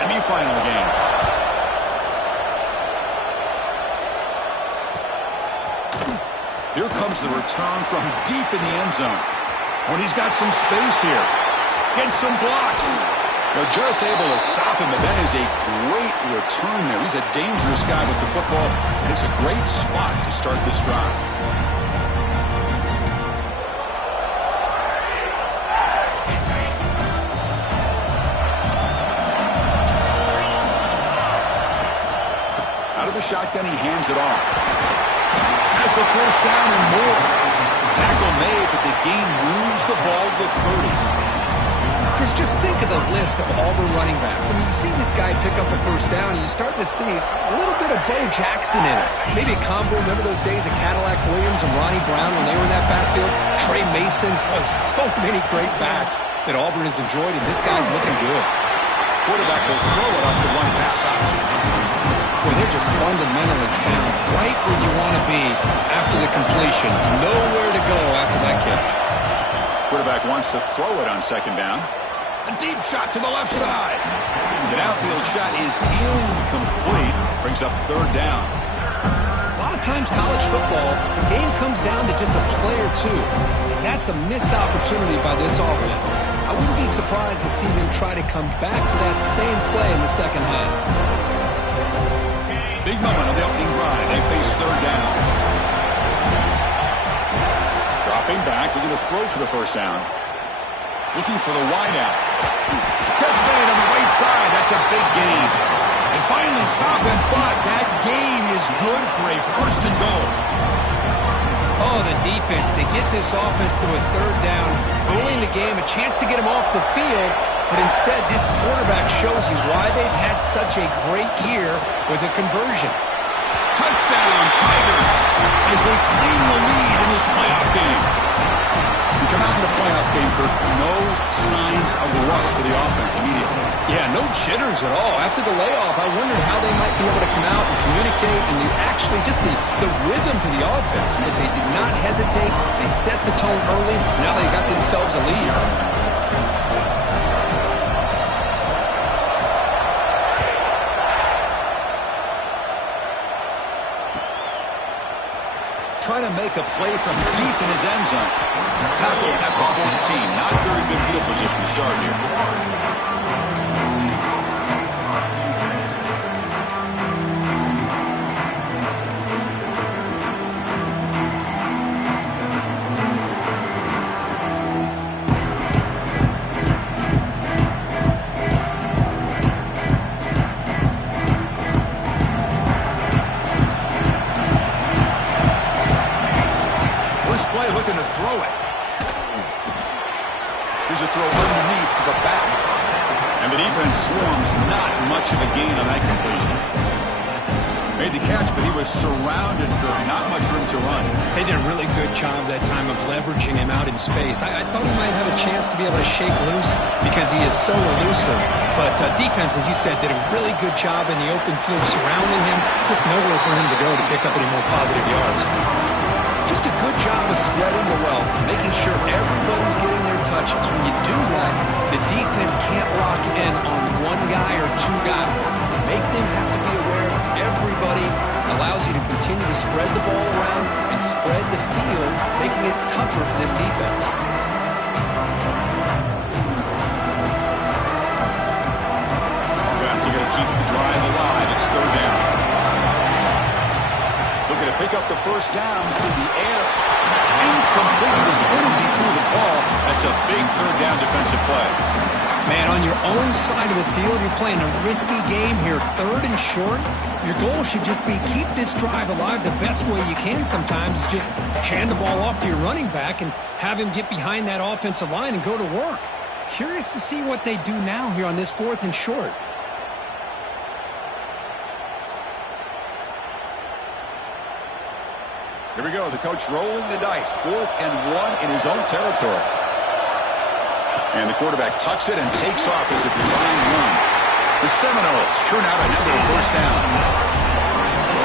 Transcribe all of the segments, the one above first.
semifinal game. Here comes the return from deep in the end zone. When he's got some space here. Gets some blocks. They're just able to stop him, but that is a great return there. He's a dangerous guy with the football, and it's a great spot to start this drive. Out of the shotgun, he hands it off. Has the first down and more. Tackle made, but the gain moves the ball to 30. Chris, just think of the list of Auburn running backs. I mean, you see this guy pick up a first down, and you're starting to see a little bit of Bo Jackson in it. Maybe a combo. Remember those days of Cadillac Williams and Ronnie Brown when they were in that backfield? Trey Mason. Oh, so many great backs that Auburn has enjoyed, and this guy's looking good. Quarterback will throw it off the one pass option. Boy, they're just fundamentally sound. Right where you want to be after the completion. Nowhere to go after that catch. Quarterback wants to throw it on second down. A deep shot to the left side. The outfield shot is incomplete. Brings up third down. A lot of times college football, the game comes down to just a play or two. And that's a missed opportunity by this offense. I wouldn't be surprised to see them try to come back to that same play in the second half. Big moment of the opening drive. They face third down. Dropping back, looking to throw for the first down. Looking for the wideout. Catch made on the right side. That's a big gain. And finally stop it, but that gain is good for a first and goal. Oh, the defense. They get this offense to a third down. Early in the game, a chance to get him off the field. But instead, this quarterback shows you why they've had such a great year with a conversion. Touchdown, Tigers, as they claim the lead in this playoff game. We come out in the playoff game, Kirk, no signs of rust for the offense immediately. Yeah, no jitters at all. After the layoff, I wondered how they might be able to come out and communicate and actually just the rhythm to the offense. But they did not hesitate. They set the tone early. Now they got themselves a lead. Trying to make a play from deep in his end zone. Tackle at the 14. Not very good field position to start here. Looking to throw it. Here's a throw underneath to the back. And the defense swarms. Not much of a gain on that completion. Made the catch, but he was surrounded for not much room to run. They did a really good job that time of leveraging him out in space. I thought he might have a chance to be able to shake loose because he is so elusive. But defense, as you said, did a really good job in the open field surrounding him. Just nowhere for him to go to pick up any more positive yards. Just a good job of spreading the wealth, making sure everybody's getting their touches. When you do that, the defense can't lock in on one guy or two guys. Make them have to be aware of everybody. Allows you to continue to spread the ball around and spread the field, making it tougher for this defense. Offense are going to keep the drive alive. It's third down. Looking to pick up the first down through the air. Incomplete as good as he threw the ball. That's a big third down defensive play. Man, on your own side of the field, you're playing a risky game here. Third and short. Your goal should just be keep this drive alive the best way you can sometimes. Is just hand the ball off to your running back and have him get behind that offensive line and go to work. Curious to see what they do now here on this fourth and short. Here we go. The coach rolling the dice. 4th and 1 in his own territory. And the quarterback tucks it and takes off as a designed run. The Seminoles churn out another first down.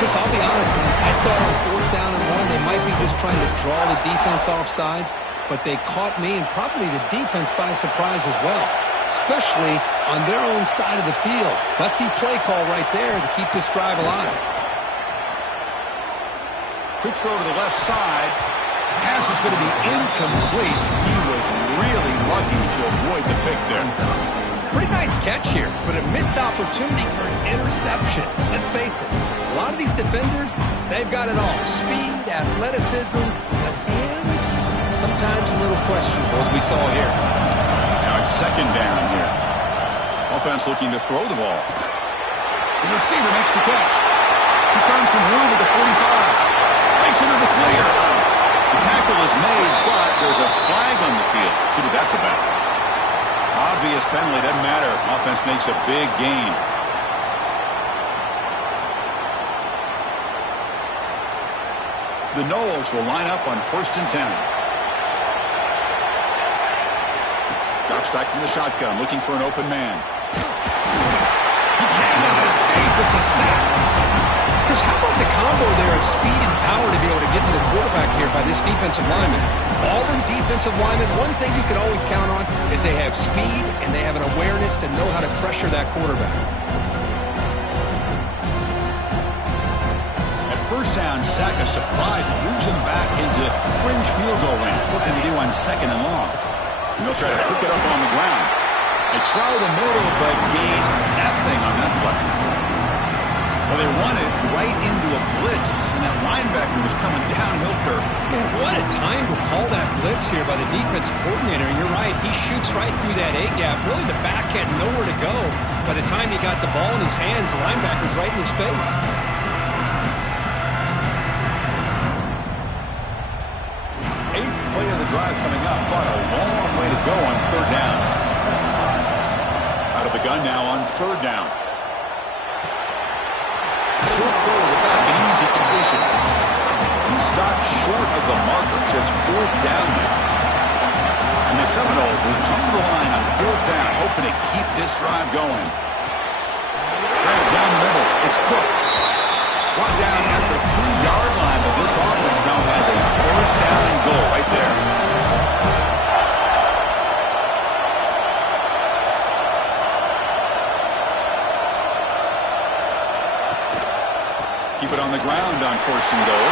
Chris, I'll be honest, man. I thought on 4th down and 1 they might be just trying to draw the defense off sides, but they caught me and probably the defense by surprise as well. especially on their own side of the field. Gutsy play call right there to keep this drive alive. Quick throw to the left side. Pass is going to be incomplete. He was really lucky to avoid the pick there. Pretty nice catch here, but a missed opportunity for an interception. Let's face it, a lot of these defenders, they've got it all. Speed, athleticism, but hands, sometimes a little questionable, as we saw here. Now it's second down here. Offense looking to throw the ball. The receiver makes the catch. He's found some room at the 45. Breaks into the clear. The tackle is made, but there's a flag on the field. See what that's about. Obvious penalty, doesn't matter. Offense makes a big gain. The Noles will line up on 1st and 10. Drops back from the shotgun, looking for an open man. He cannot escape. It's a sack. Chris, how about the combo there of speed and power to be able to get to the quarterback here by this defensive lineman? Auburn defensive linemen, one thing you can always count on is they have speed and they have an awareness to know how to pressure that quarterback. At first down, sack a surprise and moves him back into fringe field goal range. What can they do on 2nd and long? And they'll try to pick it up on the ground. They try the middle, but gain nothing on that play. Well, they run it right into a blitz, and that linebacker was coming downhill curve. Man, what a time to call that blitz here by the defensive coordinator. And you're right, he shoots right through that A-gap. Really, the back had nowhere to go. By the time he got the ball in his hands, the linebacker's right in his face. Eighth play of the drive coming up, but a long way to go on 3rd down. Out of the gun now on 3rd down. Short throw to the back, an easy completion. He stopped short of the marker, just 4th down now. And the Seminoles will come to the line on 4th down, hoping to keep this drive going. Down the middle, it's Cook. Brought down at the 3-yard line, but this offense now has a 1st down and goal right there. Keep it on the ground on 1st and goal.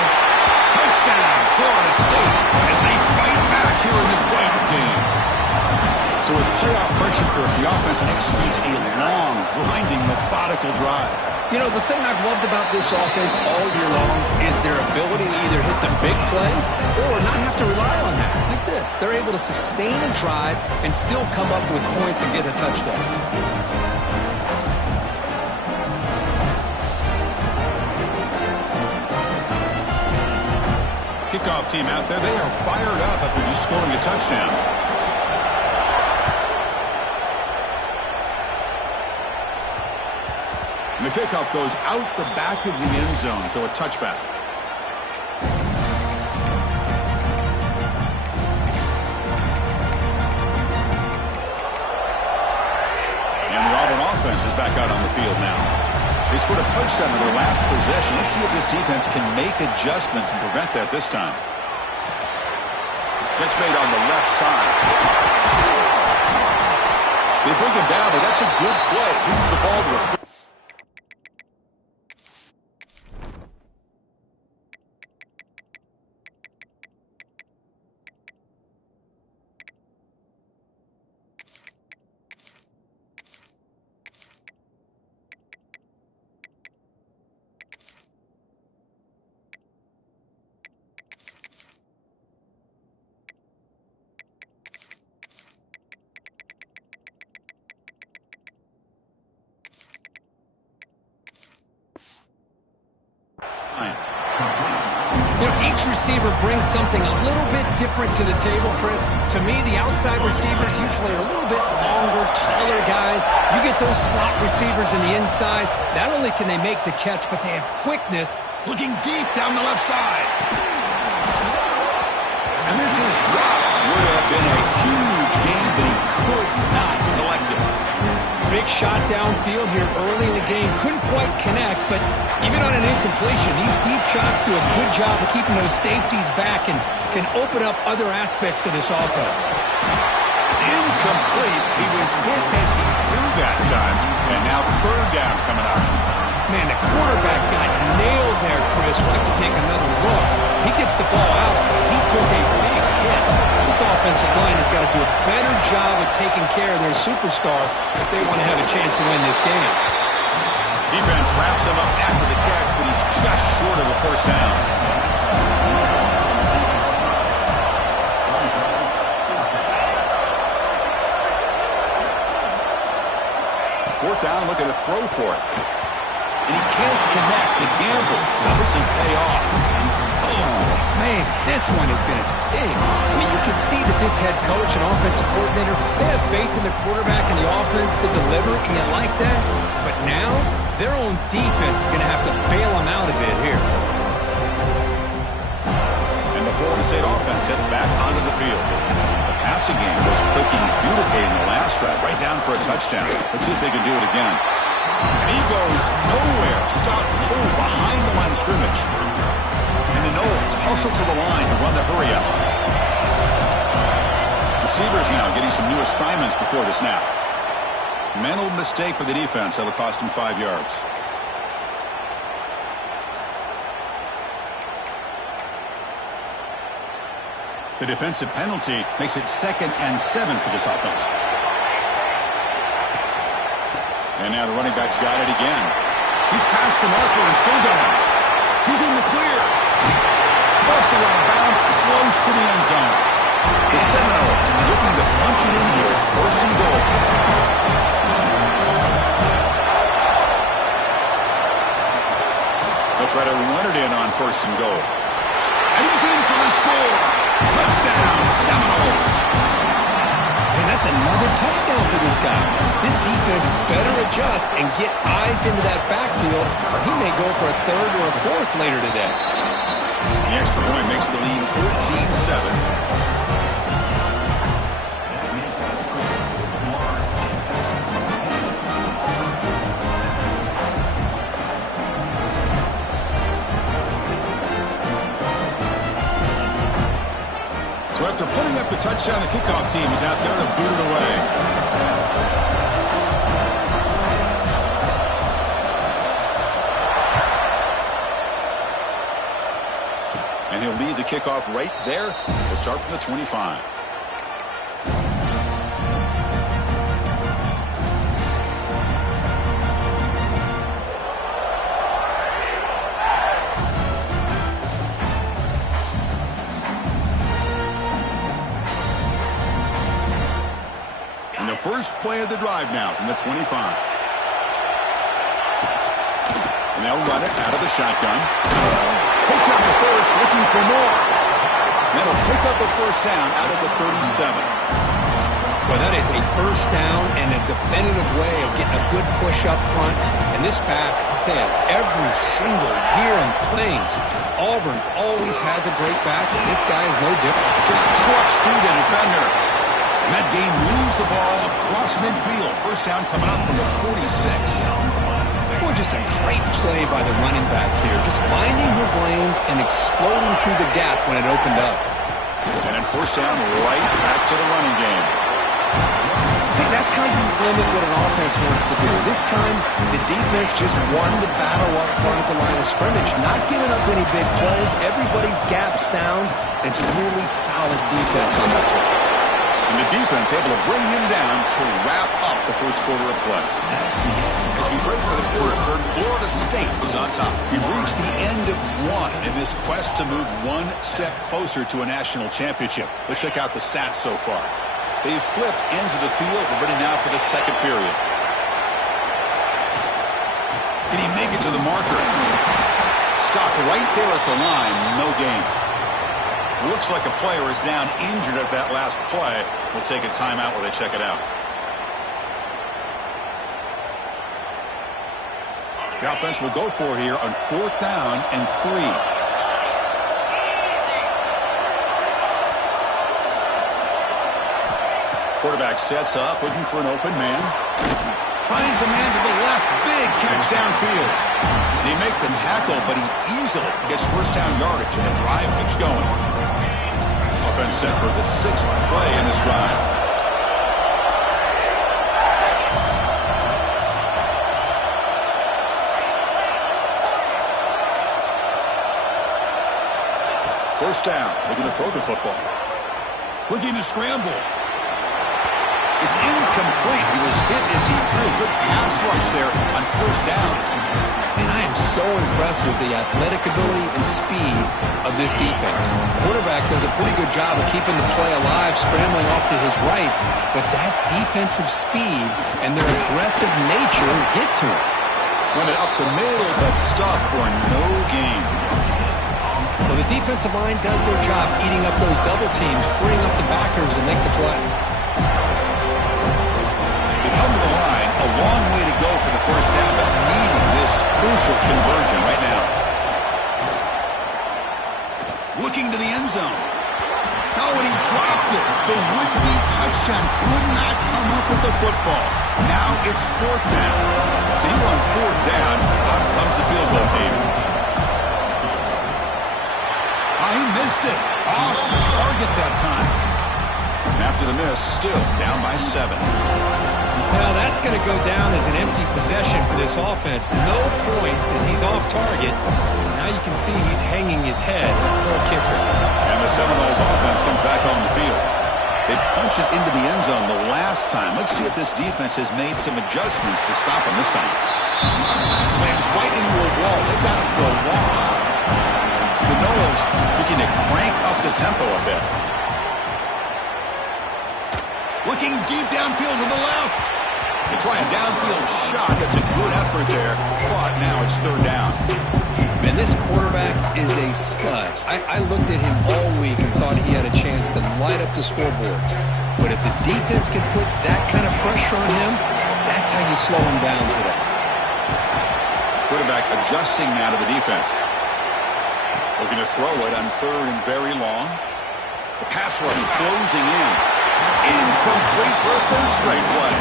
Touchdown, Florida State, as they fight back here in this playoff game. So with playoff pressure, the offense executes a long, grinding, methodical drive. You know, the thing I've loved about this offense all year long is their ability to either hit the big play or not have to rely on that. Like this, they're able to sustain a drive and still come up with points and get a touchdown. Kickoff team out there, they are fired up after just scoring a touchdown. And the kickoff goes out the back of the end zone, so a touchback. And the Auburn offense is back out on the field now. They scored a touchdown in their last possession. Let's see if this defense can make adjustments and prevent that this time. Catch made on the left side. They bring him down, but that's a good play. Moves the ball to a You know, each receiver brings something a little bit different to the table, Chris. To me, the outside receivers usually are a little bit longer, taller guys. You get those slot receivers in the inside. Not only can they make the catch, but they have quickness. looking deep down the left side. And this is dropped. Would have been a huge gain, but he could not collect it. Big shot downfield here early in the game. Couldn't quite connect, but even on an incompletion, these deep shots do a good job of keeping those safeties back and can open up other aspects of this offense. It's incomplete. He was hit as he threw that time. And now third down coming up. Man, the quarterback got nailed there, Chris. We'll have to take another look. He gets the ball out, but he took a big hit. This offensive line has got to do a better job of taking care of their superstar if they want to have a chance to win this game. Defense wraps him up after the catch, but he's just short of a first down. Fourth down, looking to throw for it. And he can't connect. The gamble doesn't pay off. Oh, man, this one is going to sting. I mean, you can see that this head coach and offensive coordinator, they have faith in the quarterback and the offense to deliver, and you like that. But now, their own defense is going to have to bail them out a bit here. And the Florida State offense heads back onto the field. The passing game was clicking beautifully in the last drive, right down for a touchdown. Let's see if they can do it again. And he goes nowhere. Stop cold behind the line of scrimmage. And the Noles hustle to the line to run the hurry out. Receivers now getting some new assignments before the snap. Mental mistake for the defense. That'll cost him 5 yards. The defensive penalty makes it 2nd and 7 for this offense. And now the running back's got it again. He's past the marker and still going. He's in the clear. Cross around bounds, close to the end zone. The Seminoles looking to punch it in here. It's 1st and goal. They'll try to run it in on 1st and goal. And he's in for the score. Touchdown, Seminoles. And that's another touchdown for this guy. This defense better adjust and get eyes into that backfield, or he may go for a 3rd or a 4th later today. The extra point makes the lead 14-7. So after putting up the touchdown, the kickoff team is out there to boot it away. And he'll lead the kickoff right there. We'll start from the 25. And the first play of the drive now from the 25. And they'll run it out of the shotgun. Picks up the first, looking for more. That'll pick up a first down out of the 37. Well, that is a first down and a definitive way of getting a good push up front. And this back, I'll tell you, every single year in Plains, Auburn always has a great back, and this guy is no different. Just trucks through the defender. And that game moves the ball across midfield. First down coming up from the 46. Well, just a great play by the running back here. Just finding his lanes and exploding through the gap when it opened up. And then first down right back to the running game. See, that's how you limit what an offense wants to do. This time, the defense just won the battle up front at the line of scrimmage. Not giving up any big plays. Everybody's gap sound. It's really solid defense on that play. And the defense able to bring him down to wrap up the first quarter of play. As we break for the quarter third, Florida State is on top. We've reached the end of one in this quest to move one step closer to a national championship. Let's check out the stats so far. They've flipped ends of the field. We're ready now for the second period. Can he make it to the marker? Stopped right there at the line. No gain. Looks like a player is down injured at that last play. We'll take a timeout while they check it out. The offense will go for here on 4th down and 3. Quarterback sets up, looking for an open man. Finds a man to the left. Big catch downfield. They make the tackle, but he easily gets first down yardage, and the drive keeps going. Offense set for the 6th play in this drive. first down. Looking to throw the football. Looking to scramble. It's incomplete. He was hit as he threw. Good pass rush there on first down. And I am so impressed with the athletic ability and speed of this defense. Quarterback does a pretty good job of keeping the play alive, scrambling off to his right, but that defensive speed and their aggressive nature get to him. Run it up the middle, but stuff for no gain. Well, the defensive line does their job eating up those double teams, freeing up the backers and make the play. They come to the line, a long way to go for the first down, but needing this crucial conversion right now. Looking to the end zone. Oh, and he dropped it. The would-be touchdown could not come up with the football. Now it's fourth down. So you on fourth down, out comes the field goal team. He missed it. Off target that time. After the miss, still down by 7. Well, that's going to go down as an empty possession for this offense. No points as he's off target. Now you can see he's hanging his head. Poor kicker. And the Seminoles offense comes back on the field. They punched it into the end zone the last time. Let's see if this defense has made some adjustments to stop him this time. Slams right into a wall. They've got him for a loss. The Noles looking to crank up the tempo a bit. Looking deep downfield to the left. They try a downfield shot. That's a good effort there. But now it's third down. Man, this quarterback is a stud. I looked at him all week and thought he had a chance to light up the scoreboard. But if the defense can put that kind of pressure on him, that's how you slow him down today. Quarterback adjusting now to the defense. Looking to throw it on third and very long. The pass rush closing in. Incomplete for a third straight play.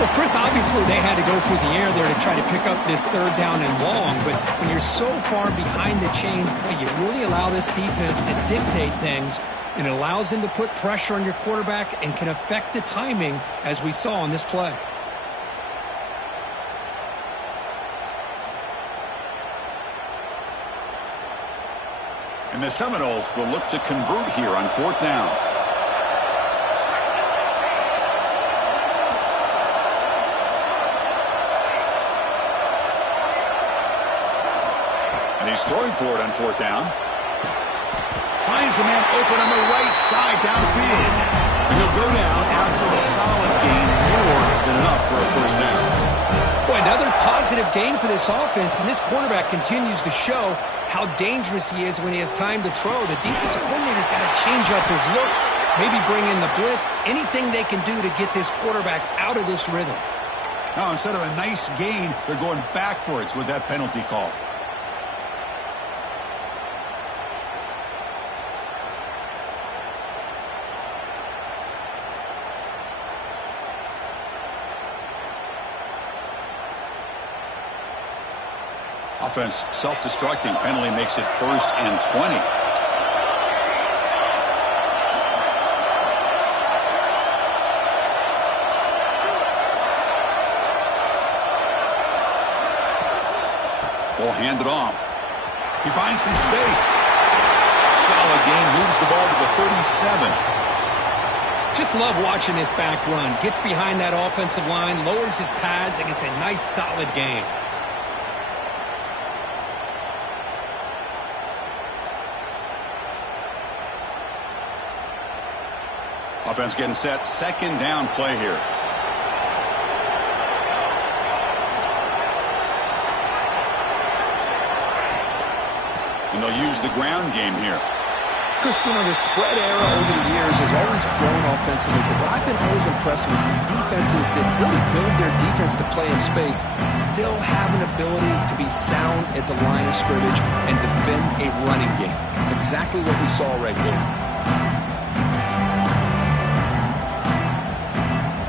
Well, Chris, obviously they had to go through the air there to try to pick up this third down and long, but when you're so far behind the chains, you really allow this defense to dictate things, and it allows them to put pressure on your quarterback and can affect the timing, as we saw on this play. And the Seminoles will look to convert here on fourth down. And he's throwing for it on fourth down. Finds a man open on the right side downfield. And he'll go down after a solid gain, more than enough for a first down. Boy, another positive game for this offense, and this quarterback continues to show how dangerous he is when he has time to throw. The defensive coordinator's got to change up his looks, maybe bring in the blitz, anything they can do to get this quarterback out of this rhythm. Now, instead of a nice gain, they're going backwards with that penalty call. Offense self-destructing. Penalty makes it first and 20. Ball handed off. He finds some space. Solid gain. Moves the ball to the 37. Just love watching this back run. Gets behind that offensive line, lowers his pads, and gets a nice solid gain. Offense getting set. Second down play here. And they'll use the ground game here. Chris, you know, the spread era over the years has always grown offensively, but what I've been always impressed with defenses that really build their defense to play in space still have an ability to be sound at the line of scrimmage and defend a running game. It's exactly what we saw right here.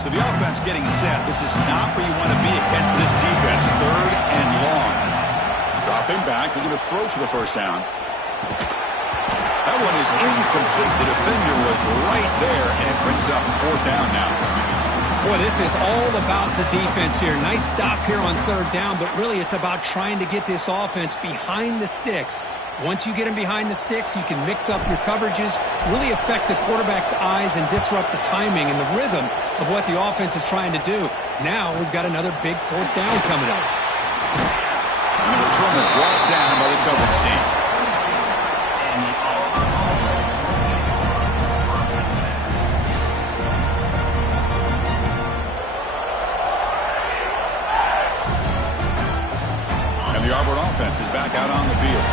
So the offense getting set. This is not where you want to be against this defense. Third and long. Dropping back. They're going to throw for the first down. That one is incomplete. The defender was right there, and it brings up fourth down now. Boy, this is all about the defense here. Nice stop here on third down, but really it's about trying to get this offense behind the sticks Once you get him behind the sticks, you can mix up your coverages, really affect the quarterback's eyes and disrupt the timing and the rhythm of what the offense is trying to do. Now we've got another big fourth down coming up. And the return is brought down by the coverage team. The Auburn offense is back out on the field.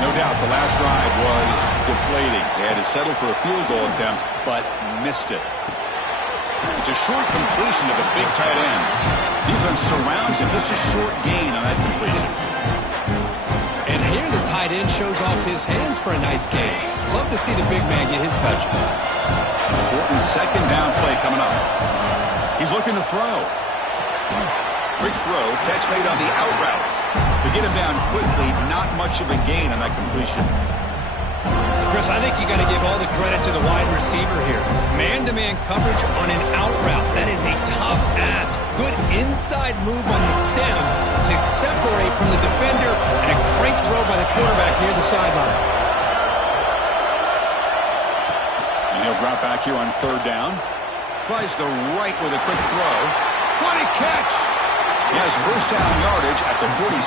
No doubt the last drive was deflating. They had to settle for a field goal attempt, but missed it. It's a short completion to the big tight end. Defense surrounds him. Just a short gain on that completion. And here the tight end shows off his hands for a nice gain. Love to see the big man get his touch. Important second down play coming up. He's looking to throw. Quick throw, catch made on the out route. To get him down quickly, not much of a gain on that completion. Chris, I think you got to give all the credit to the wide receiver here. Man-to-man coverage on an out route. That is a tough ask. Good inside move on the stem to separate from the defender, and a great throw by the quarterback near the sideline. And he'll drop back here on third down. Tries the right with a quick throw. What a catch! He has first down yardage at the 46.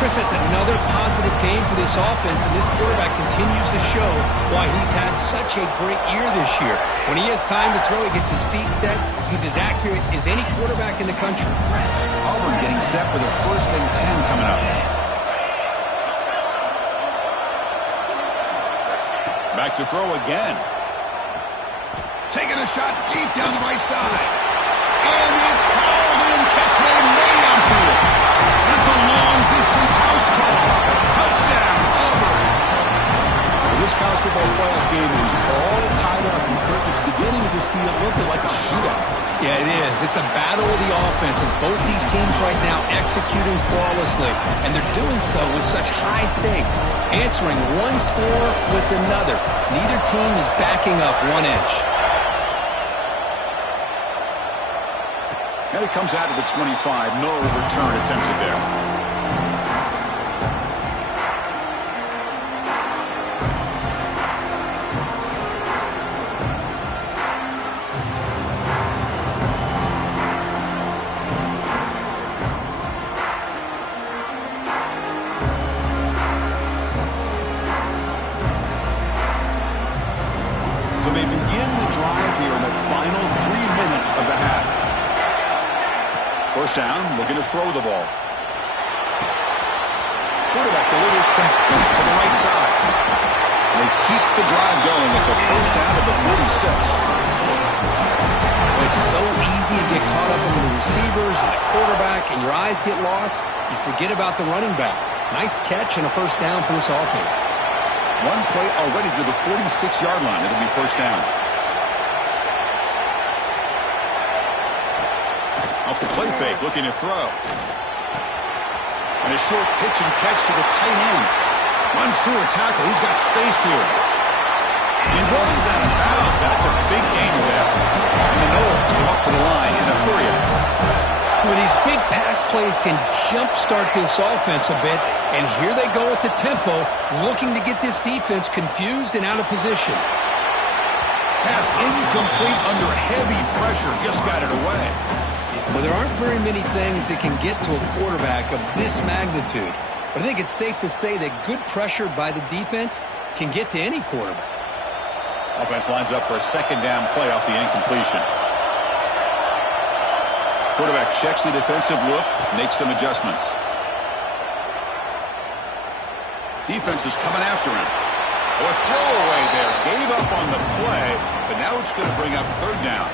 Chris, that's another positive game for this offense, and this quarterback continues to show why he's had such a great year this year. When he has time to throw, he gets his feet set. He's as accurate as any quarterback in the country. Auburn getting set for the 1st and 10 coming up. Back to throw again. Taking a shot deep down the right side. And it's hauled in, catch made way downfield. And it's a long-distance house call. Touchdown, Auburn. This college football playoff game is all tied up, and Kirk, it's beginning to feel a little bit like a shootout. Yeah, it is. It's a battle of the offenses. Both these teams right now executing flawlessly, and they're doing so with such high stakes, answering one score with another. Neither team is backing up 1 inch. And it comes out of the 25. No return attempted there. So they begin the drive here in the final 3 minutes of the half. First down, looking to throw the ball. Quarterback delivers complete to the right side. They keep the drive going. It's a first down at the 46. It's so easy to get caught up on the receivers and the quarterback, and your eyes get lost. You forget about the running back. Nice catch and a first down for this offense. One play already to the 46-yard line. It'll be first down. Off the play fake, looking to throw. And a short pitch and catch to the tight end. Runs through a tackle. He's got space here. He runs out of bounds. That's a big gain there. And the Noles come up to the line in a hurry. Well, these big pass plays can jumpstart this offense a bit, and here they go at the tempo, looking to get this defense confused and out of position. Pass incomplete under heavy pressure. Just got it away. Well, there aren't very many things that can get to a quarterback of this magnitude. But I think it's safe to say that good pressure by the defense can get to any quarterback. Offense lines up for a second down play off the incompletion. Quarterback checks the defensive look, makes some adjustments. Defense is coming after him. A throwaway there. Gave up on the play, but now it's going to bring up third down.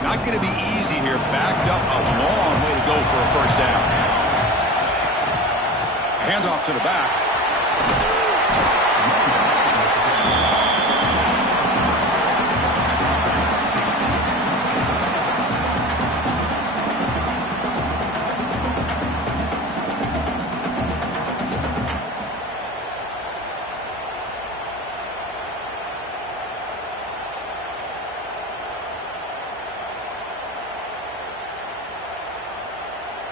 Not going to be easy here. Backed up a long way to go for a first down. Handoff to the back.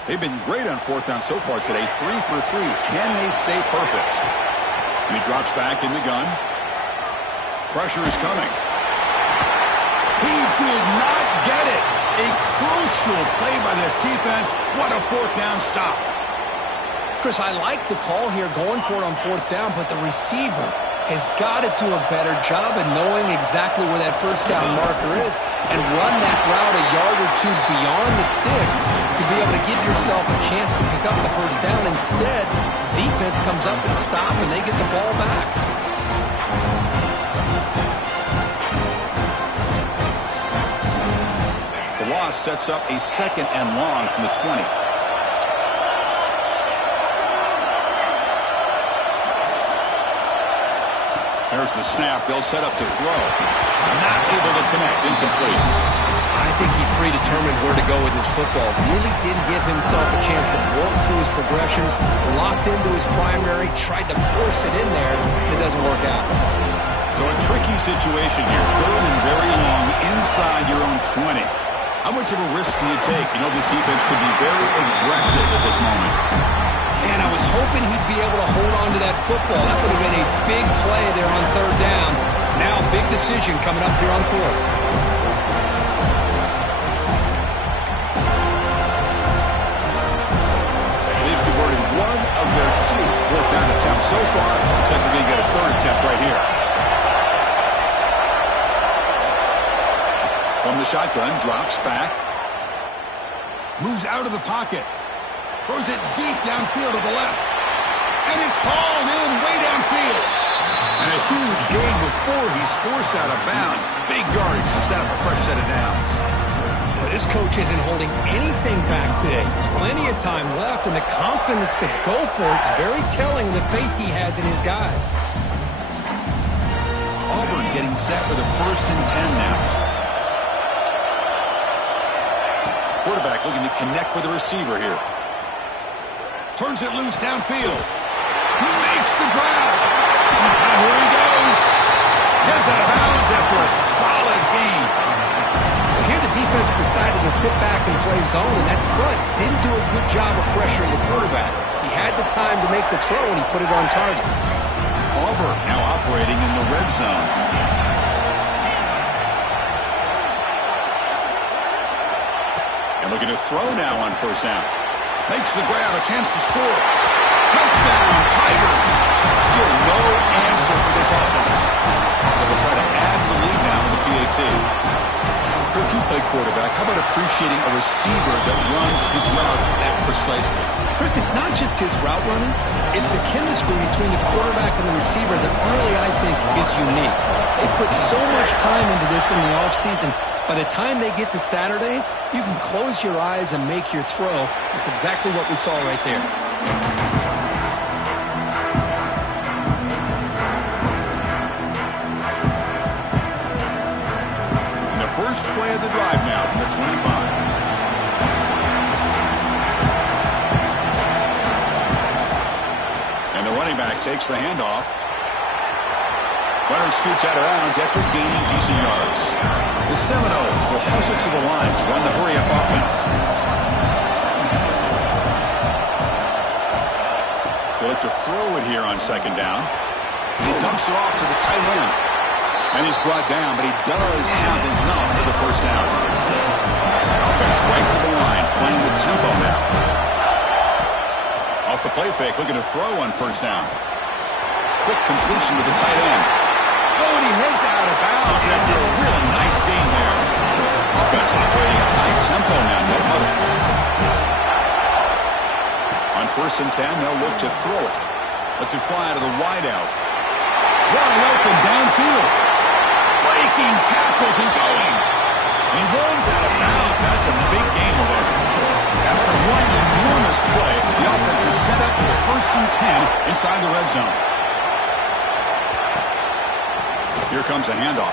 They've been great on fourth down so far today. 3 for 3. Can they stay perfect? And he drops back in the gun. Pressure is coming. He did not get it. A crucial play by this defense. What a fourth down stop. Chris, I like the call here going for it on fourth down, but the receiver has got to do a better job of knowing exactly where that first down marker is and run that route a yard or two beyond the sticks to be able to give yourself a chance to pick up the first down. Instead, the defense comes up and stops, and they get the ball back. The loss sets up a 2nd and long from the 20. There's the snap. They'll set up to throw. Not able to connect. Incomplete. I think he predetermined where to go with his football. Really didn't give himself a chance to work through his progressions. Locked into his primary. Tried to force it in there. It doesn't work out. So a tricky situation here. 3rd and very long inside your own 20. How much of a risk do you take? You know this defense could be very aggressive at this moment. Man, I was hoping he'd be able to hold on to that football. That would have been a big play there on 3rd down. Now, big decision coming up here on 4th. They've converted 1 of their 2 fourth down attempts so far. Looks like we're going to get a 3rd attempt right here. From the shotgun, drops back. Moves out of the pocket. Throws it deep downfield to the left. And it's hauled in way downfield. And a huge gain before he's forced out of bounds. Big yardage to set up a fresh set of downs. Well, this coach isn't holding anything back today. Plenty of time left, and the confidence to go for it is very telling of the faith he has in his guys. Auburn getting set for the 1st and 10 now. Quarterback looking to connect with the receiver here. Turns it loose downfield. He makes the grab. Now here he goes. Heads out of bounds after a solid gain. Well, here the defense decided to sit back and play zone, and that front didn't do a good job of pressuring the quarterback. He had the time to make the throw, and he put it on target. Auburn now operating in the red zone. And looking to throw now on 1st down. Makes the grab, a chance to score. Touchdown, Tigers. Still no answer for this offense. They will try to add the lead now in the PAT. Kirk, you play quarterback. How about appreciating a receiver that runs his routes that precisely? Chris, it's not just his route running. It's the chemistry between the quarterback and the receiver that really, I think, is unique. They put so much time into this in the offseason. By the time they get to Saturdays, you can close your eyes and make your throw. That's exactly what we saw right there. And the first play of the drive now from the 25. And the running back takes the handoff. Runner scoots out of bounds after gaining decent yards. The Seminoles will hustle to the line to run the hurry-up offense. They look to throw it here on 2nd down. He dumps it off to the tight end. And he's brought down, but he does have enough for the 1st down. Offense right to the line, playing with tempo now. Off the play fake, looking to throw on 1st down. Quick completion to the tight end. Oh, and he heads out of bounds after a really nice gain there. Offense operating at high tempo now, no huddle. On 1st and 10, they'll look to throw it. Lets it fly out of the wideout. Wide open downfield. Breaking tackles and going. And he runs out of bounds. That's a big gain there. After one enormous play, the offense is set up for the 1st and 10 inside the red zone. Here comes a handoff.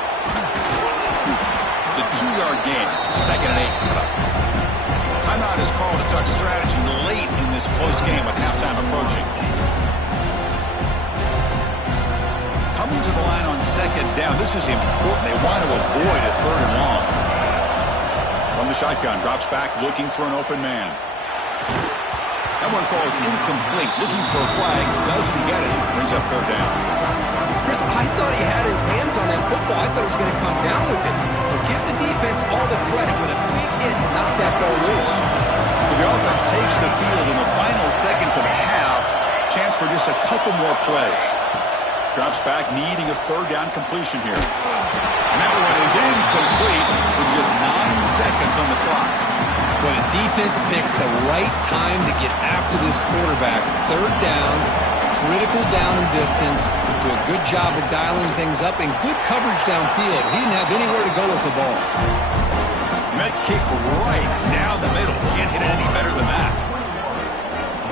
It's a 2-yard gain. 2nd and 8 coming up. Timeout is called to duck strategy late in this close game with halftime approaching. Coming to the line on 2nd down. This is important. They want to avoid a 3rd and long. From the shotgun, drops back looking for an open man. That one falls incomplete. Looking for a flag. Doesn't get it. Brings up third down. Chris, I thought he had his hands on that football. I thought he was going to come down with it. But give the defense all the credit with a big hit to knock that ball loose. So the offense takes the field in the final seconds of the half. Chance for just a couple more plays. Drops back, needing a third down completion here. And that one is incomplete with just 9 seconds on the clock. Well, the defense picks the right time to get after this quarterback. Third down, critical down and distance. Do a good job of dialing things up and good coverage downfield. He didn't have anywhere to go with the ball. That kick right down the middle. Can't hit it any better than that.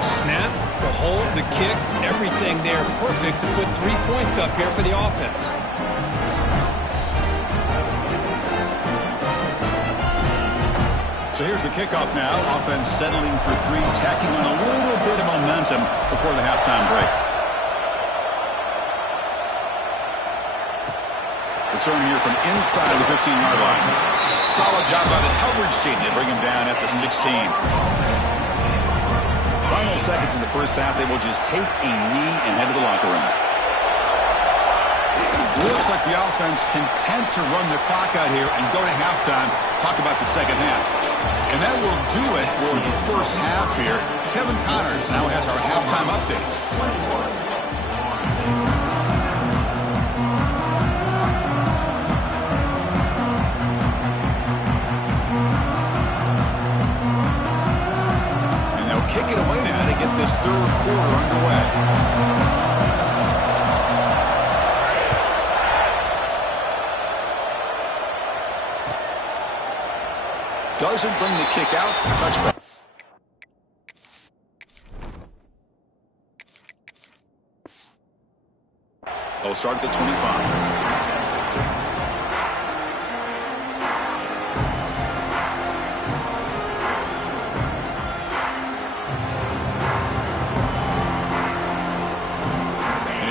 Snap, the hold, the kick, everything there perfect to put 3 points up here for the offense. So here's the kickoff now. Offense settling for 3, tacking on a little bit of momentum before the halftime break. Return here from inside the 15-yard line. Solid job by the coverage team to bring him down at the 16. Final seconds in the first half, they will just take a knee and head to the locker room. Looks like the offense content to run the clock out here and go to halftime. Talk about the second half. And that will do it for the first half here. Kevin Connors now has our halftime update. And they'll kick it away now to get this third quarter underway. Doesn't bring the kick out. Touchback. They'll start at the 25.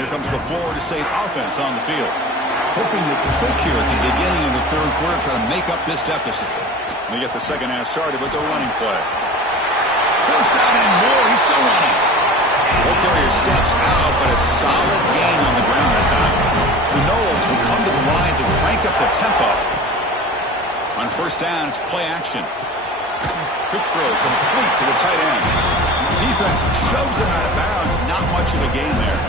Comes the Florida State offense on the field. Hoping to click here at the beginning of the third quarter, try to make up this deficit. They get the second half started with the running play. First down and more. He's still running. Ball carrier steps out, but a solid gain on the ground that time. The Knowles will come to the line to crank up the tempo. On first down, it's play action. Quick throw, complete to the tight end. Defense shoves him out of bounds. Not much of a gain there.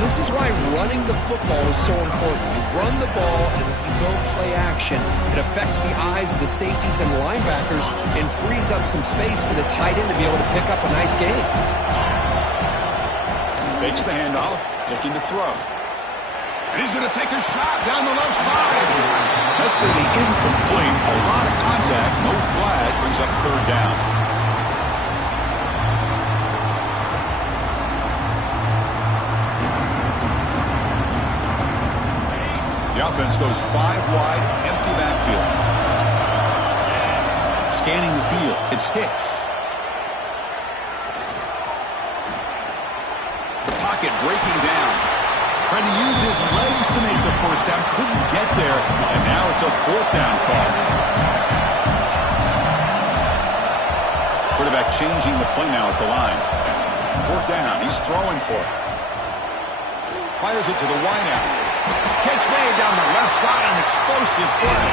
This is why running the football is so important. You run the ball and if you go play action, it affects the eyes of the safeties and linebackers and frees up some space for the tight end to be able to pick up a nice gain. Fakes the handoff, looking to throw. And he's going to take a shot down the left side. That's going to be incomplete. A lot of contact, no flag, brings up third down. The offense goes 5 wide, empty backfield. Scanning the field, it's Hicks. The pocket breaking down. Trying to use his legs to make the first down. Couldn't get there, and now it's a fourth down call. Quarterback changing the play now at the line. Fourth down, he's throwing for it. Fires it to the wideout. Catch made down the left side, an explosive play.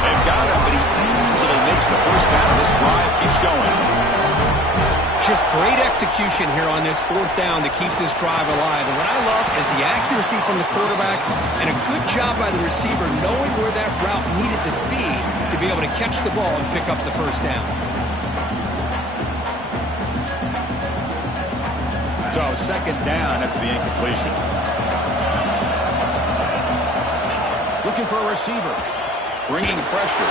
They've got him, but he easily makes the first down. This drive keeps going. Just great execution here on this fourth down to keep this drive alive. And what I love is the accuracy from the quarterback and a good job by the receiver knowing where that route needed to be able to catch the ball and pick up the first down. So second down after the incompletion. Looking for a receiver. Bringing pressure.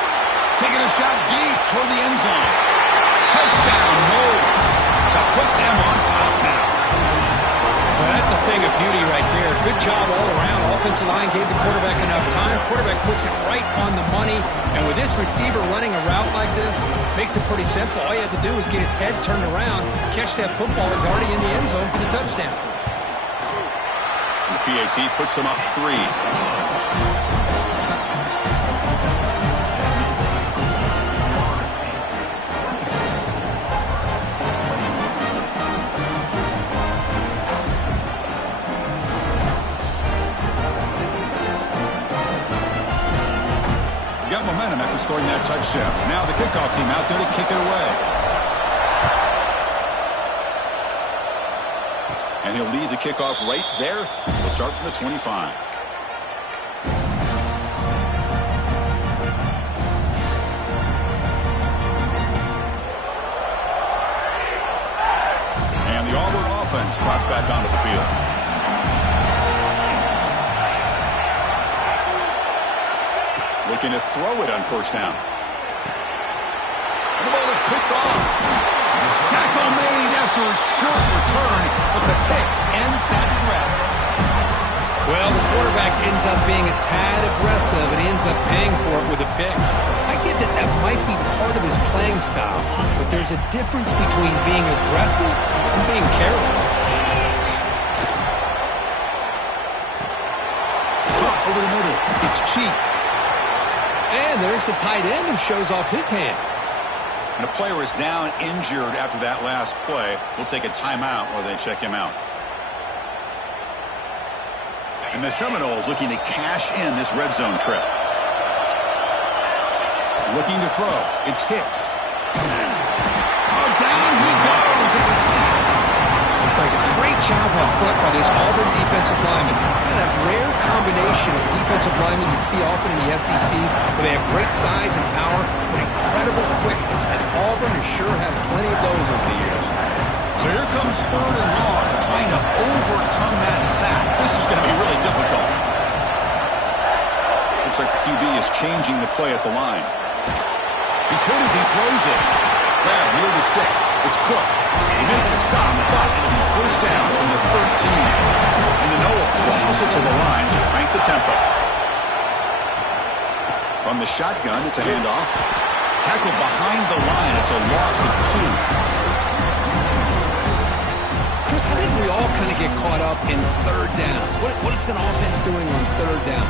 Taking a shot deep toward the end zone. Touchdown, Knowles. To put them on top now. Well, that's a thing of beauty right there. Good job all around. Offensive line gave the quarterback enough time. Quarterback puts it right on the money. And with this receiver running a route like this, makes it pretty simple. All you have to do is get his head turned around, catch that football. He's already in the end zone for the touchdown. And the PAT puts him up 3. in scoring that touchdown. Now the kickoff team out there to kick it away. And he'll lead the kickoff right there. We'll start from the 25. And the Auburn offense trots back onto the field. Looking to throw it on first down. And the ball is picked off. Tackle made after a short return, but the pick ends that threat. Well, the quarterback ends up being a tad aggressive, and he ends up paying for it with a pick. I get that that might be part of his playing style, but there's a difference between being aggressive and being careless. Caught over the middle. It's cheap. And there's the tight end who shows off his hands. And a player is down injured after that last play. We'll take a timeout while they check him out. And the Seminoles looking to cash in this red zone trip. Looking to throw. It's Hicks. Oh, down he goes. It's a sack. A great job up front by this Auburn defensive lineman. Kind of that rare combination of defensive linemen you see often in the SEC, where they have great size and power, but incredible quickness. And Auburn has sure had plenty of those over the years. So here comes third and long, trying to overcome that sack. This is going to be really difficult. Looks like the QB is changing the play at the line. He's hit as he throws it. Grab near the sticks. It's Cook. He made the stop, but it'll be first down from the 13. And the Noles will hustle to the line to crank the tempo. From the shotgun, it's a handoff. Tackled behind the line. It's a loss of 2. Chris, I think we all kind of get caught up in third down. What's an offense doing on third down?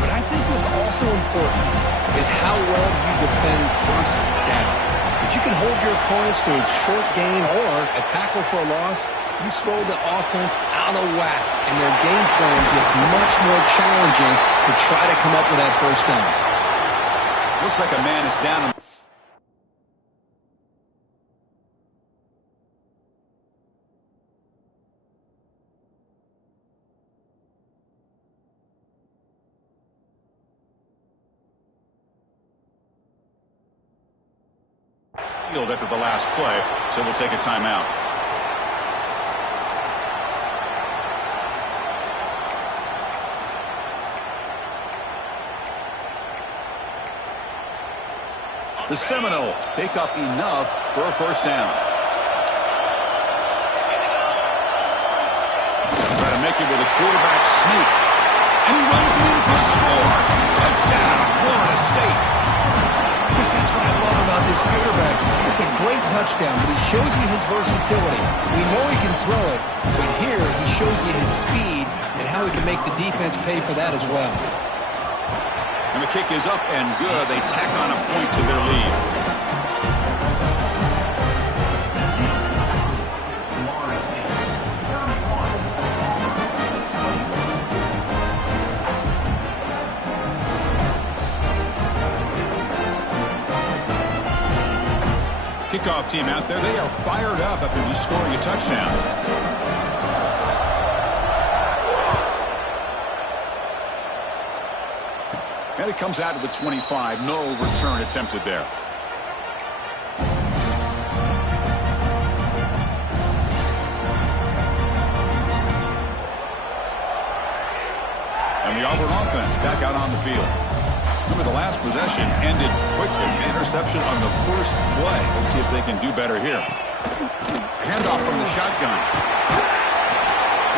But I think what's also important is how well you defend first down. If you can hold your opponents to a short gain or a tackle for a loss, you throw the offense out of whack, and their game plan gets much more challenging to try to come up with that first down. Looks like a man is down. After the last play, so we'll take a timeout. The Seminoles pick up enough for a first down. Try to make it with a quarterback sneak. And he runs it in for a score. Touchdown, Florida State. Chris, that's what I love about this quarterback. It's a great touchdown, but he shows you his versatility. We know he can throw it, but here he shows you his speed and how he can make the defense pay for that as well. And the kick is up and good. They tack on a point to their lead. Kickoff team out there, they are fired up after just scoring a touchdown. And it comes out to the 25. No return attempted there. And the Auburn offense back out on the field. Remember, the last possession ended quickly. Interception on the first play. Let's see if they can do better here. Handoff from the shotgun.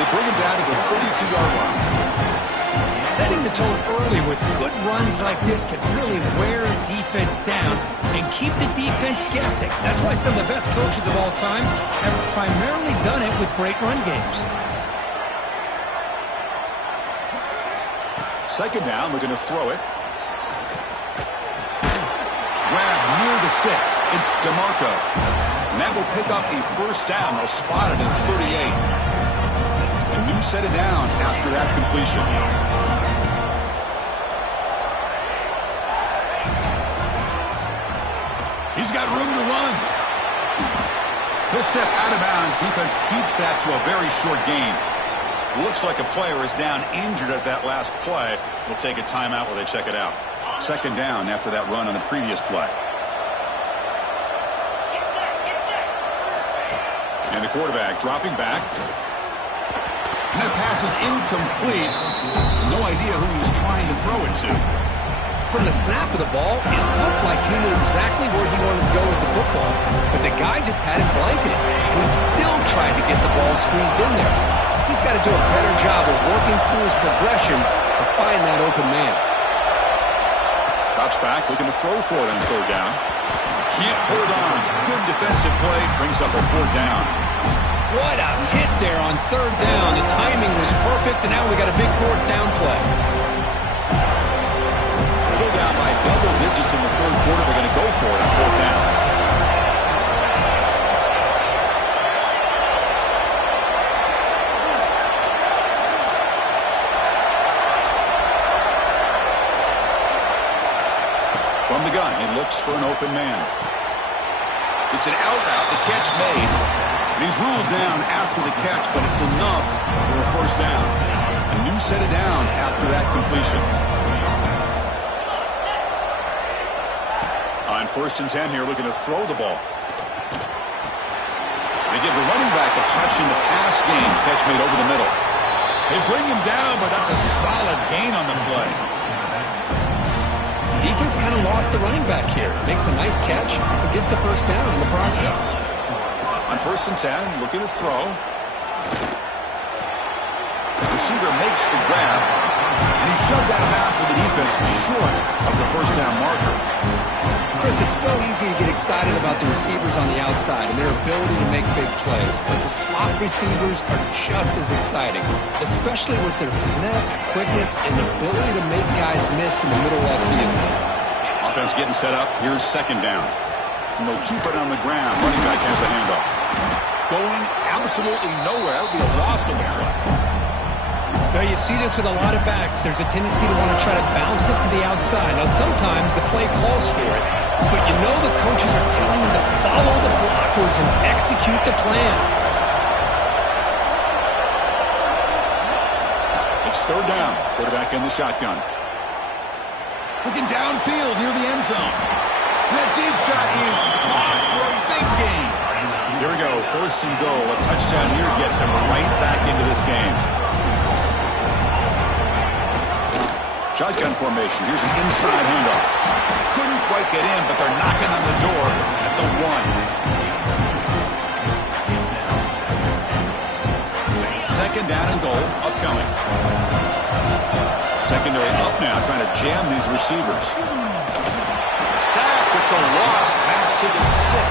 They bring him down to the 32-yard line. Setting the tone early with good runs like this can really wear a defense down and keep the defense guessing. That's why some of the best coaches of all time have primarily done it with great run games. Second down, we're going to throw it. Grab near the sticks. It's DeMarco. And that will pick up a first down. They'll spot it at 38. A new set of downs after that completion. got room to run. He'll step out of bounds. Defense keeps that to a very short gain. Looks like a player is down injured at that last play. We'll take a timeout while they check it out. Second down after that run on the previous play. And the quarterback dropping back. And that pass is incomplete. No idea who he was trying to throw it to. From the snap of the ball, it looked like he knew exactly where he wanted to go with the football, but the guy just had it blanketed, and he still tried to get the ball squeezed in there. He's got to do a better job of working through his progressions to find that open man. Drops back, looking to throw for it on third down. Can't hold on. Good defensive play, brings up a fourth down. What a hit there on third down. The timing was perfect, and now we got a big fourth down play. Still down by double digits in the third quarter. They're going to go for it on fourth down. From the gun, he looks for an open man. It's an out route, the catch made. And he's ruled down after the catch, but it's enough for a first down. A new set of downs after that completion. On 1st and 10 here, looking to throw the ball. They give the running back a touch in the pass game. Catch made over the middle. They bring him down, but that's a solid gain on the play. Defense kind of lost the running back here. Makes a nice catch, but gets the first down in the process. On 1st and 10, looking to throw. Receiver makes the grab, and he's shoved out of bounds with the defense short of the first down marker. Chris, it's so easy to get excited about the receivers on the outside and their ability to make big plays, but the slot receivers are just as exciting, especially with their finesse, quickness, and ability to make guys miss in the middle of that field. Offense getting set up. Here's second down. And they'll keep it on the ground. Running back has the handoff. Going absolutely nowhere. That'll be a loss of the play. Now, you see this with a lot of backs. There's a tendency to want to try to bounce it to the outside. Now, sometimes the play calls for it, but you know the coaches are telling them to follow the blockers and execute the plan. It's third down. Quarterback in the shotgun. Looking downfield near the end zone. That deep shot is caught for a big gain. Here we go. 1st and goal. A touchdown here gets him right back into this game. Shotgun formation. Here's an inside handoff. Couldn't quite get in, but they're knocking on the door at the 1. Second down and goal upcoming. Secondary up now, trying to jam these receivers. Sacked. It's a loss back to the 6.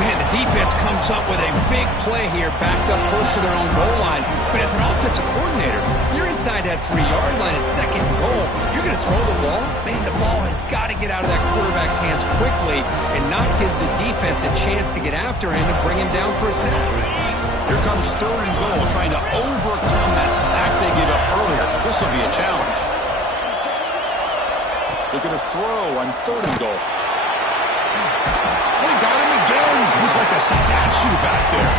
Man, the defense comes up with a big play here, backed up close to their own goal line. But as an offensive coordinator, you're inside that 3-yard line at second and goal. If you're going to throw the ball, man, the ball has got to get out of that quarterback's hands quickly and not give the defense a chance to get after him and bring him down for a sack. Here comes third and goal, trying to overcome that sack they gave up earlier. This will be a challenge. They're going to throw on third and goal. They got him again. He's like a statue back there.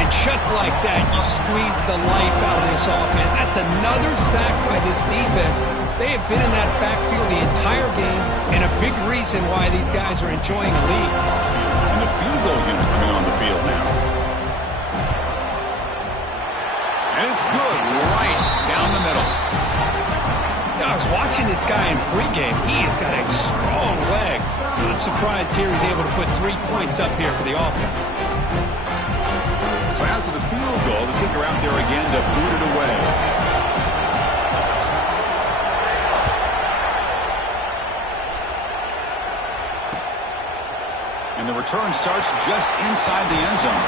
And just like that, you squeeze the life out of this offense. That's another sack by this defense. They have been in that backfield the entire game, and a big reason why these guys are enjoying a lead. And the field goal unit coming on the field now. And it's good, right down the middle. Now, I was watching this guy in pregame. He has got a strong leg. I'm surprised here he's able to put 3 points up here for the offense. So after the field goal, the kicker out there again to boot it away. And the return starts just inside the end zone.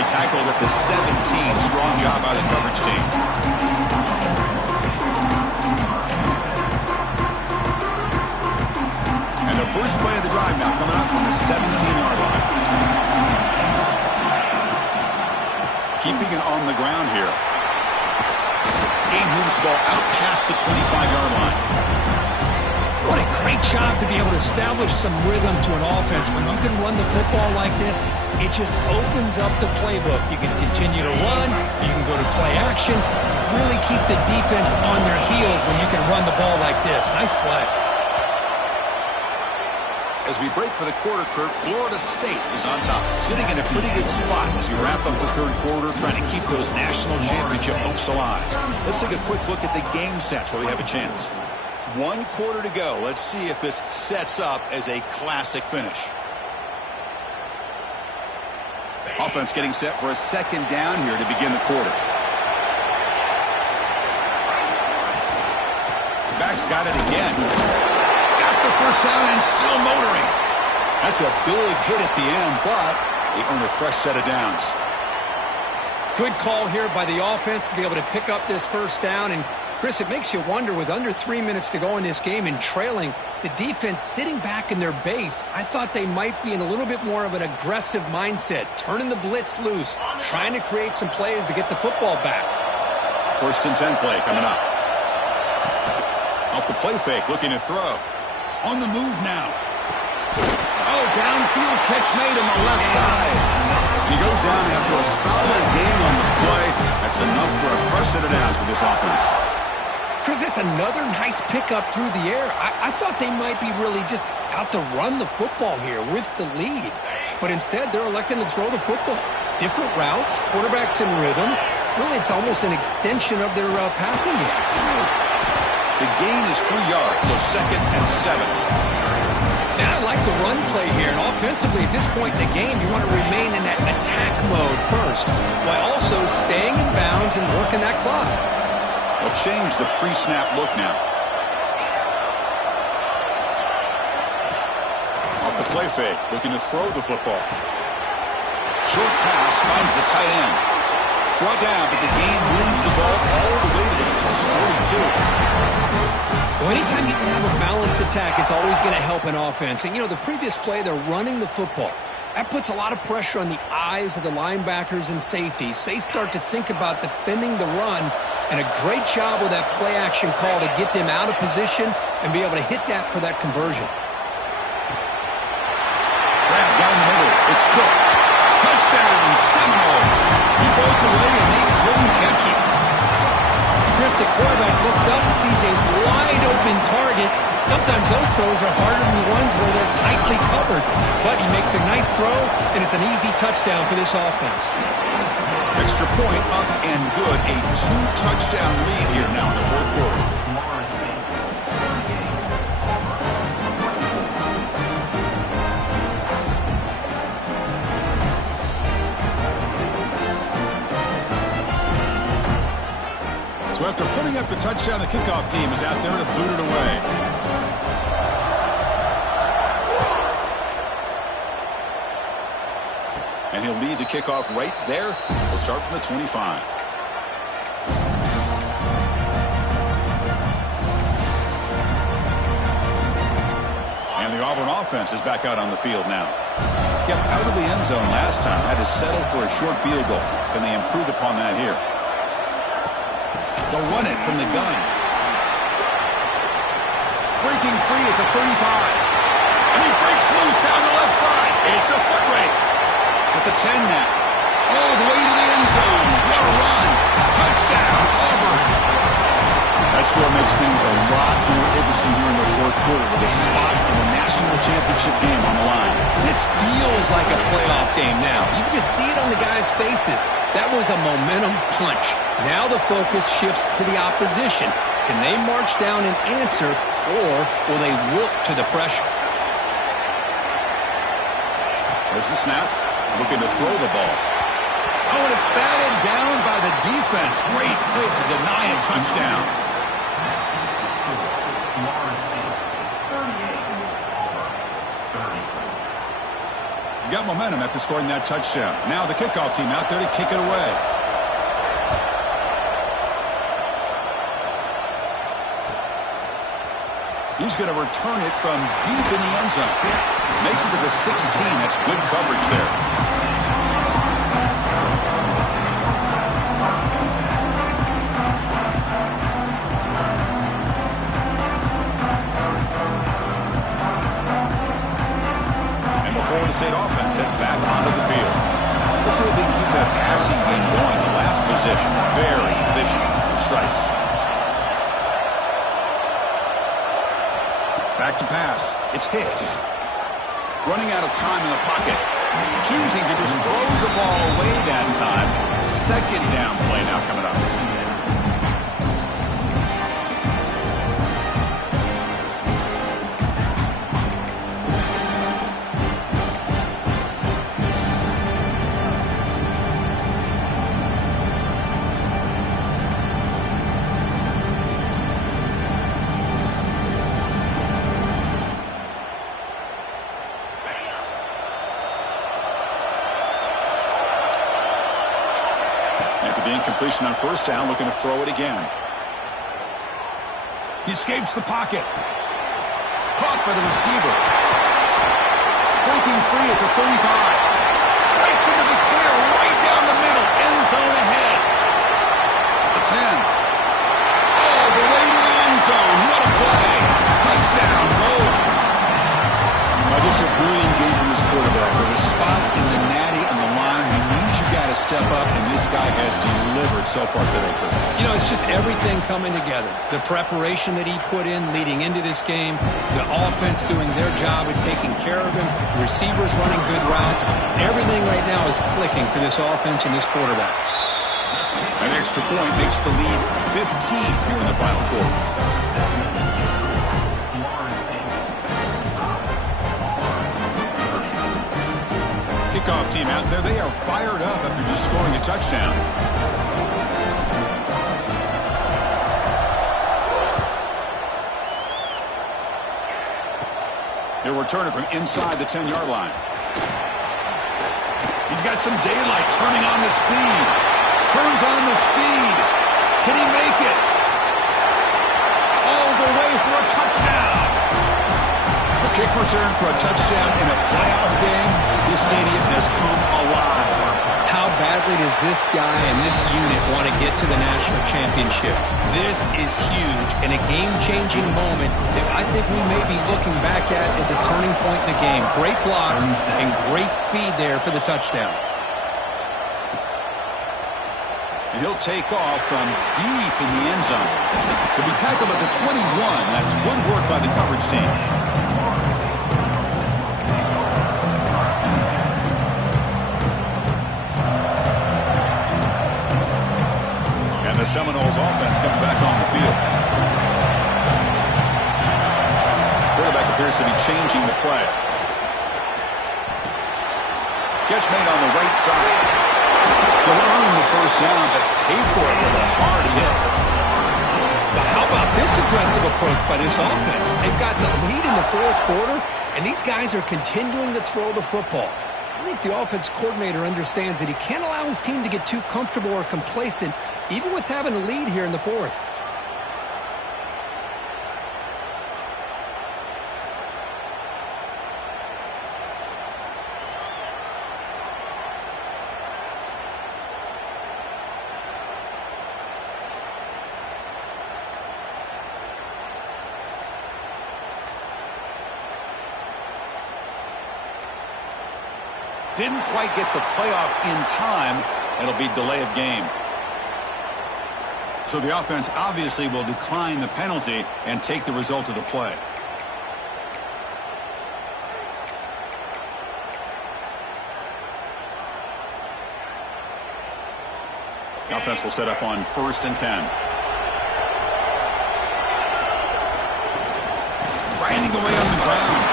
He tackled at the 17. Strong job by the coverage team. And the first play of the drive now coming up from the 17-yard line. Keeping it on the ground here. He moves the ball out past the 25-yard line. What a great job to be able to establish some rhythm to an offense. When you can run the football like this, it just opens up the playbook. You can continue to run. You can go to play action. You really keep the defense on their heels when you can run the ball like this. Nice play. As we break for the quarter, Kirk, Florida State is on top, sitting in a pretty good spot as we wrap up the third quarter, trying to keep those national championship hopes alive. Let's take a quick look at the game sets where we have a chance. 1 quarter to go. Let's see if this sets up as a classic finish. Offense getting set for a second down here to begin the quarter. Back's got it again. Got the first down and still motoring. That's a big hit at the end, but they earn a fresh set of downs. Good call here by the offense to be able to pick up this first down. And Chris, it makes you wonder, with under 3 minutes to go in this game and trailing, the defense sitting back in their base, I thought they might be in a little bit more of an aggressive mindset, turning the blitz loose, trying to create some plays to get the football back. 1st and 10 play coming up. Off the play fake, looking to throw. On the move now. Oh, downfield catch made on the left side. He goes down after a solid game on the play. That's enough for a fresh set of downs for this offense. Chris, it's another nice pickup through the air. I thought they might be really just out to run the football here with the lead. But instead, they're electing to throw the football. Different routes, quarterbacks in rhythm. Really, it's almost an extension of their passing game. The gain is 3 yards, so 2nd and 7. Now, I like the run play here. And offensively, at this point in the game, you want to remain in that attack mode first, while also staying in bounds and working that clock. They'll change the pre-snap look now. Off the play fake, looking to throw the football. Short pass finds the tight end. Brought down, but the gain moves the ball all the way to the +42. Well, anytime you can have a balanced attack, it's always going to help an offense. And, you know, the previous play, they're running the football. That puts a lot of pressure on the eyes of the linebackers and safeties. They start to think about defending the run, and a great job with that play-action call to get them out of position and be able to hit that for that conversion. Grab down the middle. It's Cook. Touchdown, Seminoles. He broke away, and they couldn't catch him. Chris, the quarterback looks up and sees a wide-open target. Sometimes those throws are harder than the ones where they're tightly covered. But he makes a nice throw, and it's an easy touchdown for this offense. Extra point up and good. A 2-touchdown lead here now in the 4th quarter. So after putting up a touchdown, the kickoff team is out there to boot it away. And he'll lead the kickoff right there. We'll start from the 25. And the Auburn offense is back out on the field now. Kept out of the end zone last time. Had to settle for a short field goal. Can they improve upon that here? They'll run it from the gun. Breaking free at the 35. And he breaks loose down the left side. It's a foot race. At the 10 now. All the way to the end zone. What a run. Touchdown, Auburn. That score makes things a lot more interesting here in the 4th quarter with a spot in the national championship game on the line. This feels like a playoff game now. You can just see it on the guys' faces. That was a momentum punch. Now the focus shifts to the opposition. Can they march down and answer, or will they wilt to the pressure? There's the snap. Looking to throw the ball. Oh, and it's batted down by the defense. Great play to deny a touchdown. Got momentum after scoring that touchdown. Now the kickoff team out there to kick it away. He's going to return it from deep in the end zone. Makes it to the 16. That's good coverage there. State offense heads back onto the field. Let's see if they can keep that passing game going. The last possession, very efficient and precise. Back to pass. It's Hicks. Running out of time in the pocket. Choosing to just throw the ball away that time. Second down play now coming up. Incompletion on first down, looking to throw it again. He escapes the pocket. Caught by the receiver. Breaking free at the 35. Breaks into the clear right down the middle. End zone ahead. The 10. All the way to the end zone. What a play. Touchdown, Rhodes. Just a brilliant game from this quarterback. With a spot in the natty on the line, he means you got to step up, and this guy has delivered so far today. You know, it's just everything coming together. The preparation that he put in leading into this game, the offense doing their job and taking care of him, receivers running good routes. Everything right now is clicking for this offense and this quarterback. An extra point makes the lead 15 here in the final quarter. Kickoff team out there. They are fired up after just scoring a touchdown. He'll return it from inside the 10-yard line. He's got some daylight, turning on the speed. Turns on the speed. Can he make it? All the way for a touchdown. A kick return for a touchdown in a playoff game. This stadium has come alive. How badly does this guy and this unit want to get to the national championship? This is huge and a game-changing moment that I think we may be looking back at as a turning point in the game. Great blocks and great speed there for the touchdown. And he'll take off from deep in the end zone. He'll be tackled at the 21. That's good work by the coverage team. And the Seminoles offense comes back on the field. Quarterback appears to be changing the play. Catch made on the right side. They'll earn the first down, but paid for it with a hard hit. But how about this aggressive approach by this offense? They've got the lead in the fourth quarter, and these guys are continuing to throw the football. I think the offense coordinator understands that he can't allow his team to get too comfortable or complacent, even with having a lead here in the fourth. Didn't quite get the playoff in time. It'll be delay of game. So the offense obviously will decline the penalty and take the result of the play. The offense will set up on 1st and 10. Grinding away on the ground.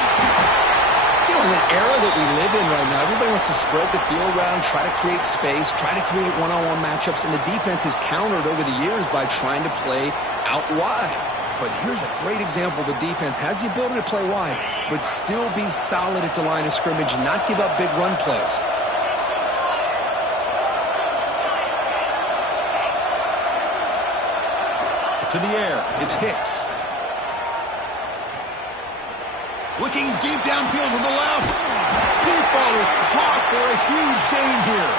In the era that we live in right now, everybody wants to spread the field around, try to create space, try to create one-on-one matchups, and the defense has countered over the years by trying to play out wide. But here's a great example. The defense has the ability to play wide, but still be solid at the line of scrimmage, not give up big run plays. To the air, it's Hicks. Looking deep downfield to the left. Deep ball is caught for a huge gain here.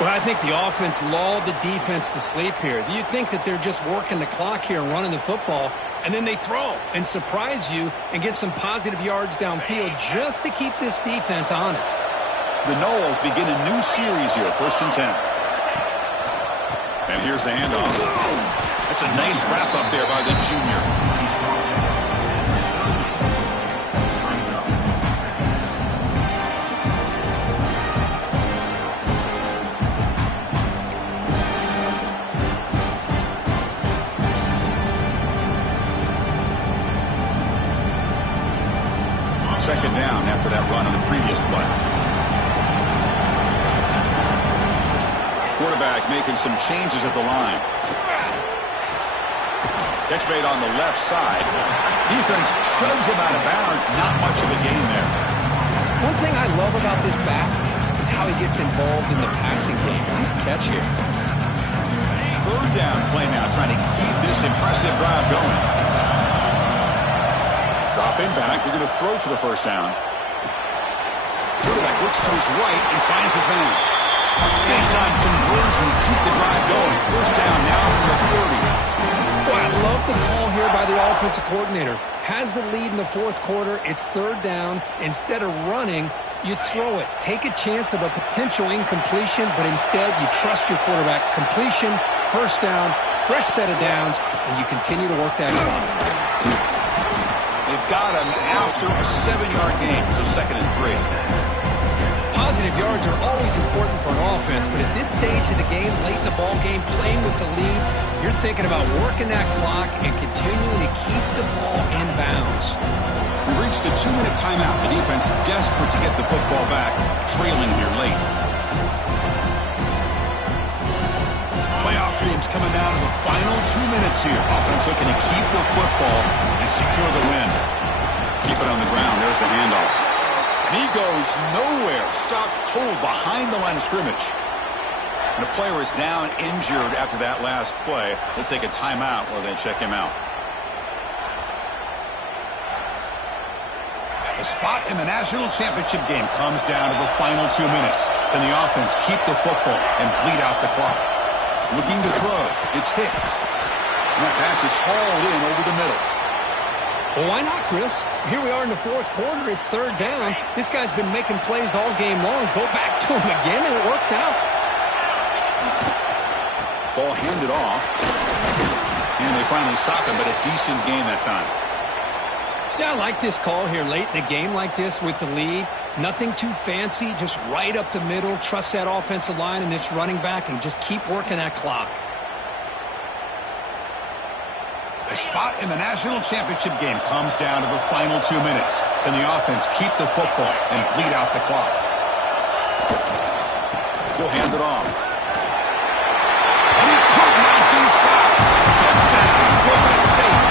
Well, I think the offense lulled the defense to sleep here. You think that they're just working the clock here and running the football, and then they throw and surprise you and get some positive yards downfield just to keep this defense honest. The Noles begin a new series here, 1st and 10. And here's the handoff. That's a nice wrap up there by the junior. Second down after that run on the previous play. Quarterback making some changes at the line. Catch made on the left side. Defense shoves him out of bounds. Not much of a gain there. One thing I love about this back is how he gets involved in the passing game. Nice catch here. Third down play now, trying to keep this impressive drive going. Dropping back, they're going to throw for the first down. Quarterback looks to his right and finds his man. Big-time conversion to keep the drive going. First down now from the 30. Well, I love the call here by the offensive coordinator. Has the lead in the fourth quarter. It's third down. Instead of running, you throw it. Take a chance of a potential incompletion, but instead you trust your quarterback. Completion, first down, fresh set of downs, and you continue to work that clock. They've got him after a 7-yard gain, so 2nd and 3. Positive yards are always important for an offense, but at this stage of the game, late in the ball game, playing with the lead, you're thinking about working that clock and continuing to keep the ball in bounds. We've reached the 2-minute timeout. The defense desperate to get the football back, trailing here late. Playoff dreams coming down to the final 2 minutes here. Offense looking to keep the football and secure the win. Keep it on the ground. There's the handoff. And he goes nowhere. Stopped cold behind the line of scrimmage. And the player is down injured after that last play. They'll take a timeout while they check him out. The spot in the national championship game comes down to the final 2 minutes. Can the offense keep the football and bleed out the clock? Looking to throw. It's Hicks. And that pass is hauled in over the middle. Well, why not, Chris? Here we are in the fourth quarter. It's third down. This guy's been making plays all game long. Go back to him again, and it works out. Ball handed off. And they finally stop him, but a decent gain that time. Yeah, I like this call here late in the game like this with the lead. Nothing too fancy, just right up the middle. Trust that offensive line and this running back and just keep working that clock. The spot in the national championship game comes down to the final 2 minutes. Can the offense keep the football and bleed out the clock? He'll hand it off. And he could not be stopped. Touchdown, Florida State.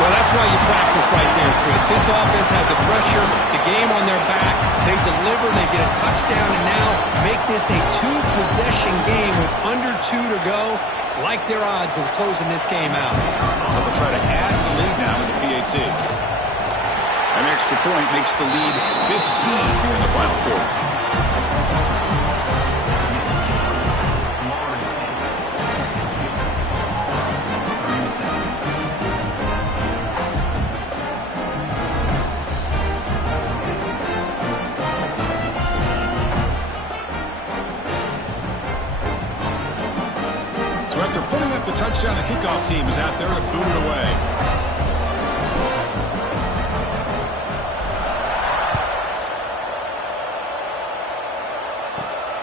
Well, that's why you practice right there, Chris. This offense had the pressure, the game on their back. They deliver, they get a touchdown, and now make this a 2-possession game with under 2 to go. Like their odds of closing this game out. They'll try to add to the lead now with the PAT. An extra point makes the lead 15 here in the final quarter. Touchdown, the kickoff team is out there to boot it away.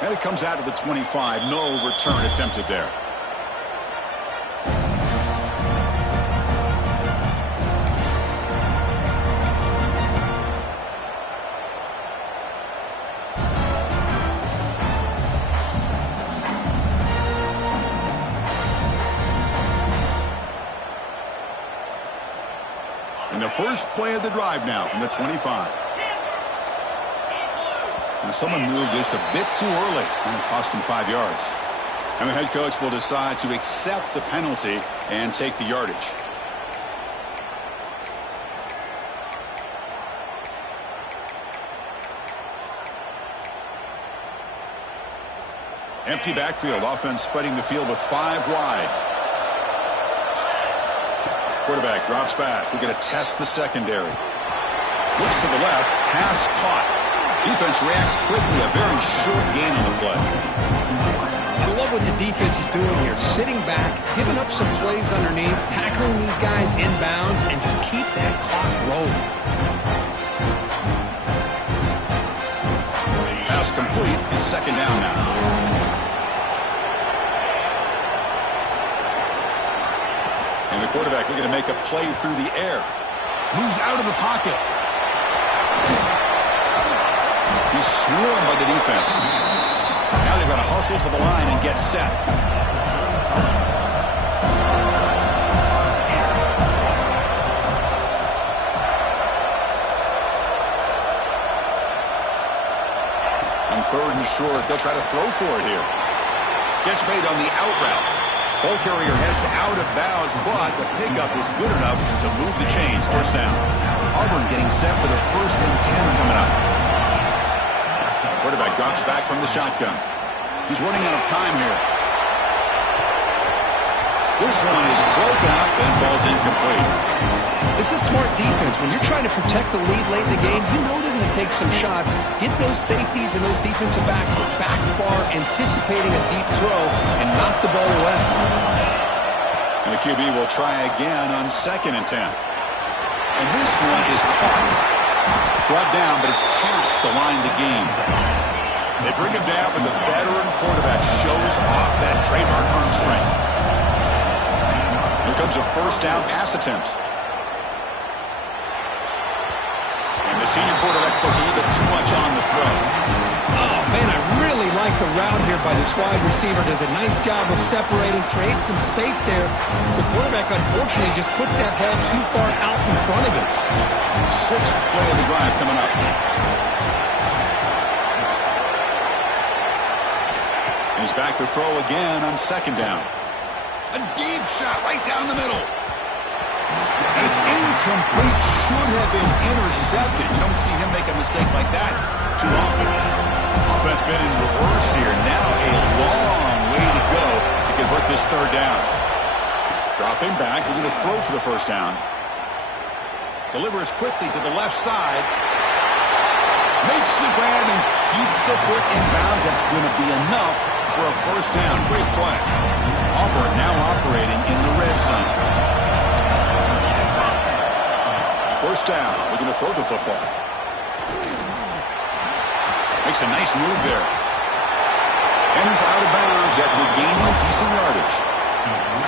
And it comes out to the 25. No return attempted there. And the first play of the drive now from the 25. And someone moved this a bit too early, and it cost him 5 yards. And the head coach will decide to accept the penalty and take the yardage. Empty backfield. Offense spreading the field with 5 wide. Quarterback drops back. We're going to test the secondary. Looks to the left. Pass caught. Defense reacts quickly. A very short gain on the play. I love what the defense is doing here. Sitting back, giving up some plays underneath, tackling these guys inbounds, and just keep that clock rolling. Pass complete. It's second down now. And the quarterback looking to make a play through the air. Moves out of the pocket. He's swarmed by the defense. Now they've got to hustle to the line and get set. On 3rd and short, they'll try to throw for it here. Gets made on the out route. Ball carrier heads out of bounds, but the pickup is good enough to move the chains. First down. Auburn getting set for their 1st and 10 coming up. Quarterback drops back from the shotgun. He's running out of time here. This one is broken up and falls incomplete. This is smart defense. When you're trying to protect the lead late in the game, you know they're going to take some shots. Get those safeties and those defensive backs back far, anticipating a deep throw, and knock the ball away. And the QB will try again on 2nd and 10. And this one is caught. Brought down, but it's past the line to gain. They bring him down, but the veteran quarterback shows off that trademark arm strength. Here comes a 1st down pass attempt. And the senior quarterback puts a little bit too much on the throw. Oh, man, I really like the route here by this wide receiver. Does a nice job of separating, creates some space there. The quarterback, unfortunately, just puts that ball too far out in front of him. 6th play of the drive coming up. And he's back to throw again on 2nd down. A deep shot right down the middle. And it's incomplete. Should have been intercepted. You don't see him make a mistake like that too often. Offense been in reverse here. Now a long way to go to convert this 3rd down. Dropping back. Looking to throw for the 1st down. Delivers quickly to the left side. Makes the grab and keeps the foot in bounds. That's going to be enough for a 1st down. Great play. Auburn now operating in the red zone. 1st down. Looking to throw the football. Makes a nice move there. And he's out of bounds after gaining decent yardage.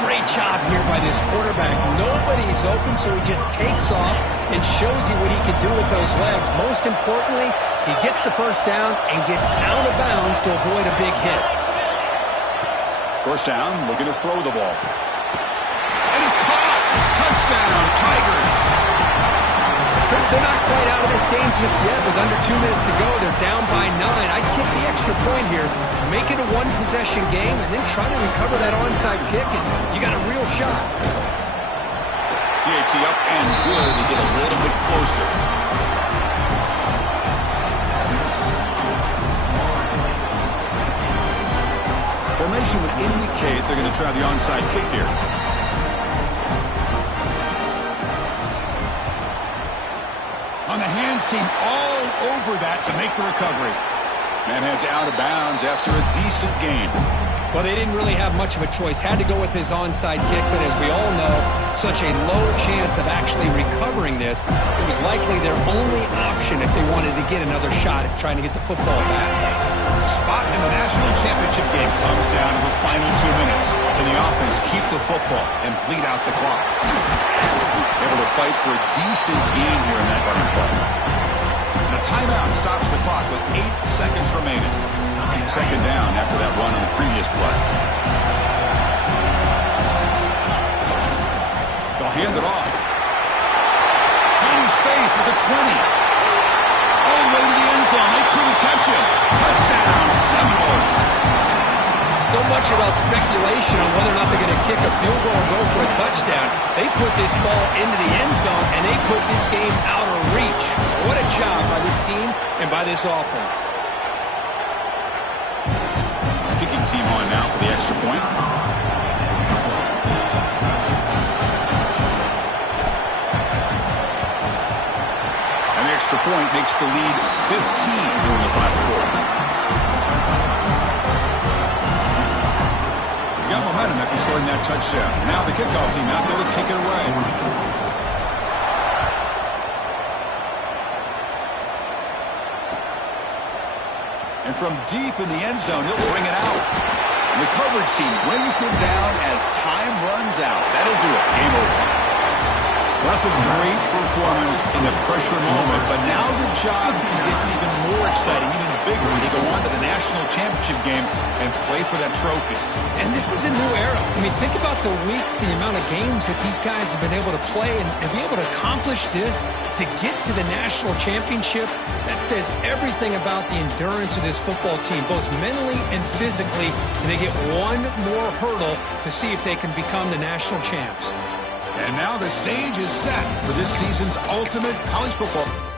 Great job here by this quarterback. Nobody's open, so he just takes off and shows you what he can do with those legs. Most importantly, he gets the 1st down and gets out of bounds to avoid a big hit. 1st down, looking to throw the ball. And it's caught! Touchdown, Tigers! Chris, they're not quite out of this game just yet. With under 2 minutes to go, they're down by 9. I'd kick the extra point here. Make it a one-possession game, and then try to recover that onside kick, and you got a real shot. PAT up and good to get a little bit closer. Formation would indicate they're going to try the onside kick here. On the hands team all over that to make the recovery. Man heads out of bounds after a decent gain. Well, they didn't really have much of a choice. Had to go with his onside kick, but as we all know, such a low chance of actually recovering this. It was likely their only option if they wanted to get another shot at trying to get the football back. Spot in the national championship game comes down to the final 2 minutes. Can the offense keep the football and bleed out the clock? Able to fight for a decent gain here in that running play. And a timeout stops the clock with 8 seconds remaining. 2nd down after that run on the previous play. They'll hand it off. Tiny space at the 20. All the way to the end zone. They couldn't catch him. Touchdown, Seminoles. So much about speculation on whether or not they're going to kick a field goal or go for a touchdown. They put this ball into the end zone, and they put this game out of reach. What a job by this team and by this offense. kicking team on now for the extra point. An extra point makes the lead 15 here in the final quarter. Got momentum after scoring that touchdown. Now the kickoff team out there to kick it away. And from deep in the end zone, he'll bring it out. And the coverage team brings him down as time runs out. That'll do it. Game over. That's a great performance in the pressure moment, but now the job gets even more exciting, even bigger. They go on to the national championship game and play for that trophy. And this is a new era. I mean, think about the weeks, the amount of games that these guys have been able to play and be able to accomplish this, to get to the national championship. That says everything about the endurance of this football team, both mentally and physically. And they get one more hurdle to see if they can become the national champs. And now the stage is set for this season's ultimate college football.